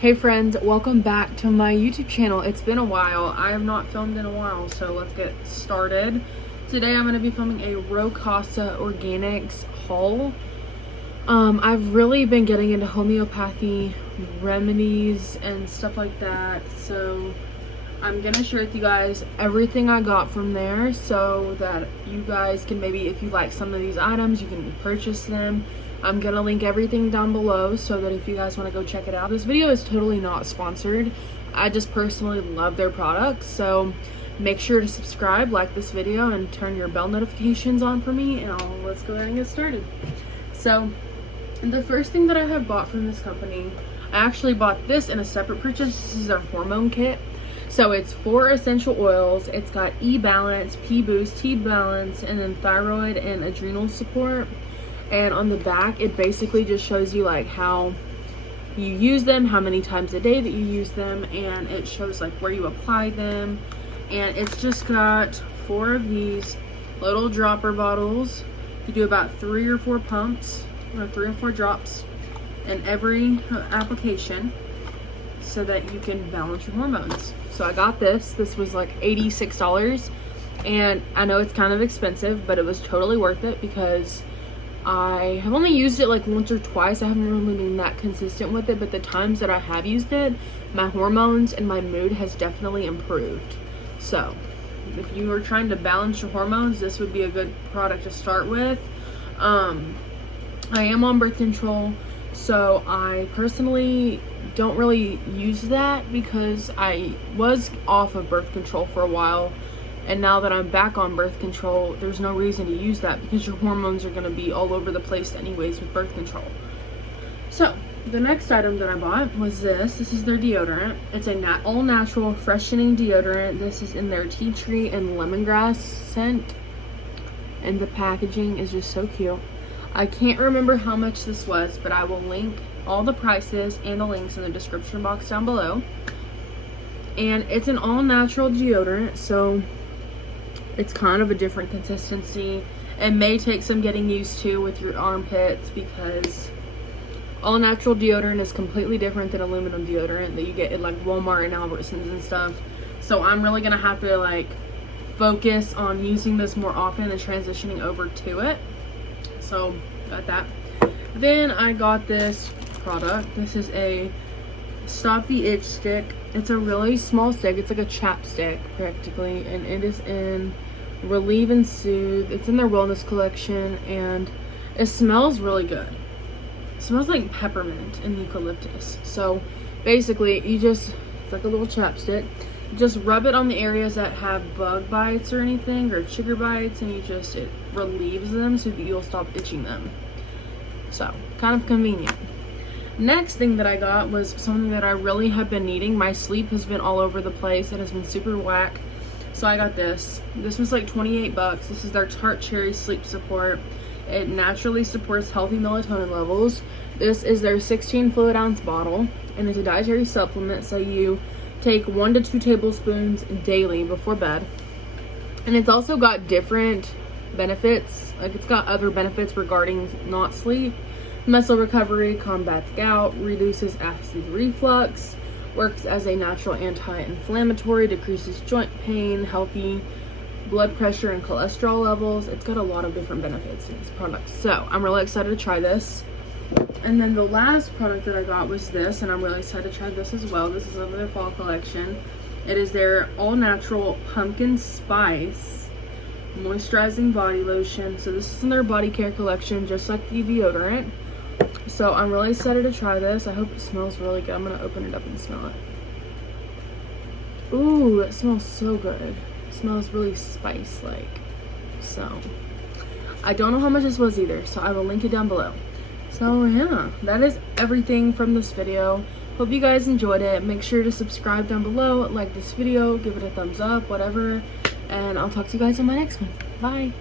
Hey friends, welcome back to my YouTube channel. It's been a while. I have not filmed in a while, so let's get started. Today I'm going to be filming a ROWE CASA Organics haul. I've really been getting into homeopathy remedies and stuff like that, so I'm going to share with you guys everything I got from there so that you guys can maybe, if you like some of these items, you can purchase them. I'm gonna link everything down below so that if you guys want to go check it out. This video is totally not sponsored. I just personally love their products, so make sure to subscribe, like this video, and turn your bell notifications on for me, and let's go ahead and get started. So the first thing that I have bought from this company, I actually bought this in a separate purchase. This is their hormone kit. So it's 4 essential oils. It's got E-Balance, P-Boost, T-Balance, and then thyroid and adrenal support. And on the back, it basically just shows you like how you use them, how many times a day that you use them, and it shows like where you apply them. And it's just got 4 of these little dropper bottles. You do about 3 or 4 pumps, or 3 or 4 drops in every application so that you can balance your hormones. So I got this. This was like $86. And I know it's kind of expensive, but it was totally worth it because I have only used it like once or twice. I haven't really been that consistent with it, but the times that I have used it, my hormones and my mood has definitely improved. So if you are trying to balance your hormones, this would be a good product to start with. I am on birth control, so I personally don't really use that because I was off of birth control for a while. And now that I'm back on birth control, there's no reason to use that because your hormones are going to be all over the place anyways with birth control. So the next item that I bought was this. This is their deodorant. It's a all-natural freshening deodorant. This is in their tea tree and lemongrass scent. And the packaging is just so cute. I can't remember how much this was, but I will link all the prices and the links in the description box down below. And it's an all-natural deodorant, so it's kind of a different consistency. It may take some getting used to with your armpits because all natural deodorant is completely different than aluminum deodorant that you get at like Walmart and Albertsons and stuff. So I'm really gonna have to like focus on using this more often and transitioning over to it. So got that. Then I got this product. This is a Stop the Itch stick. It's a really small stick. It's like a chapstick practically, and it is in Relieve and Soothe. It's in their wellness collection, and it smells really good. It smells like peppermint and eucalyptus. So basically it's like a little chapstick. You just rub it on the areas that have bug bites or anything, or sugar bites, and it relieves them so that you'll stop itching them. So kind of convenient. Next thing that I got was something that I really have been needing. My sleep has been all over the place. It has been super whack. So I got this. This was like 28 bucks. This is their Tart Cherry Sleep Support. It naturally supports healthy melatonin levels. This is their 16 fluid ounce bottle, and it's a dietary supplement. So you take 1 to 2 tablespoons daily before bed. And it's also got different benefits. Like it's got other benefits regarding not sleep. Muscle recovery, combats gout, reduces acid reflux, works as a natural anti-inflammatory, decreases joint pain, healthy blood pressure and cholesterol levels. It's got a lot of different benefits in this product. So I'm really excited to try this. And then the last product that I got was this, and I'm really excited to try this as well. This is of their fall collection. It is their all-natural pumpkin spice moisturizing body lotion. So this is in their body care collection, just like the deodorant. So I'm really excited to try this. I hope it smells really good. I'm gonna open it up and smell it. Ooh, it smells so good. It smells really spice-like. So I don't know how much this was either, so I will link it down below. So yeah, that is everything from this video. Hope you guys enjoyed it. Make sure to subscribe down below, like this video, give it a thumbs up, whatever. And I'll talk to you guys in my next one. Bye.